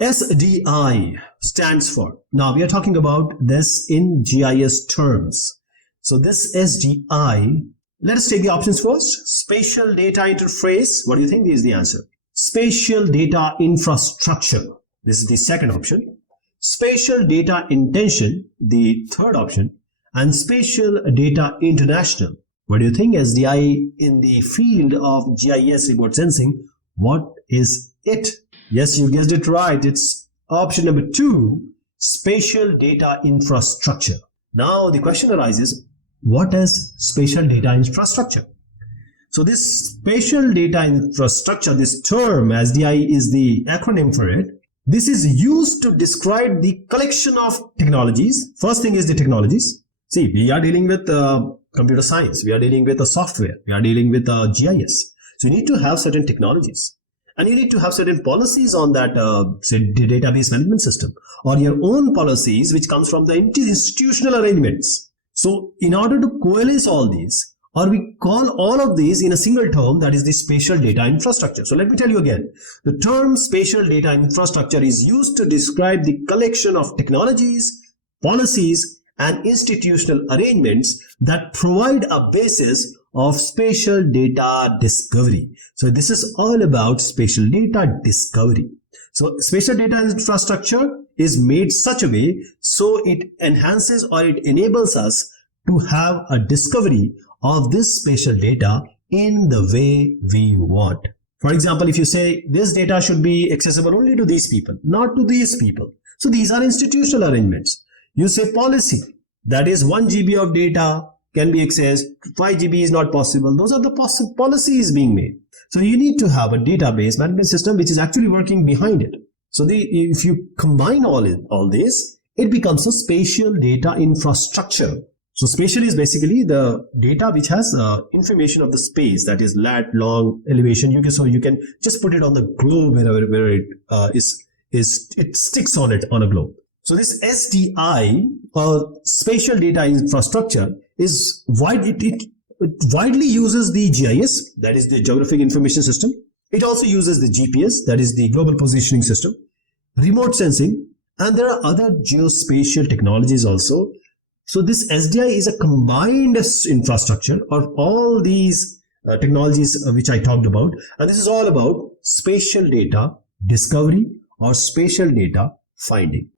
SDI stands for, now we are talking about this in GIS terms. So this SDI, let us take the options first. Spatial data interface, what do you think is the answer? Spatial data infrastructure, this is the second option. Spatial data intention, the third option. And spatial data international, what do you think? SDI in the field of GIS remote sensing, what is it? Yes, you guessed it right. It's option number 2, spatial data infrastructure. Now the question arises, what is spatial data infrastructure? So this spatial data infrastructure, this term SDI is the acronym for it. This is used to describe the collection of technologies. First thing is the technologies. See, we are dealing with computer science, we are dealing with software, we are dealing with GIS. So you need to have certain technologies. And you need to have certain policies on that say database management system, or your own policies which comes from the institutional arrangements. So in order to coalesce all these, or we call all of these in a single term, that is the spatial data infrastructure. So let me tell you again, the term spatial data infrastructure is used to describe the collection of technologies, policies, and institutional arrangements that provide a basis of spatial data discovery. So this is all about spatial data discovery. So spatial data infrastructure is made such a way so it enhances or it enables us to have a discovery of this spatial data in the way we want. For example, if you say this data should be accessible only to these people, not to these people. So these are institutional arrangements. You say policy, that is 1 GB of data can be accessed, 5 GB is not possible. Those are the policies being made. So you need to have a database management system which is actually working behind it. So if you combine all this, it becomes a spatial data infrastructure. So spatial is basically the data which has information of the space, that is lat, long, elevation. So you can just put it on the globe where it sticks on it on a globe. So this SDI or spatial data infrastructure is it widely uses the GIS, that is the Geographic Information System. It also uses the GPS, that is the Global Positioning System, remote sensing, and there are other geospatial technologies also. So this SDI is a combined infrastructure of all these technologies which I talked about, and this is all about spatial data discovery or spatial data finding.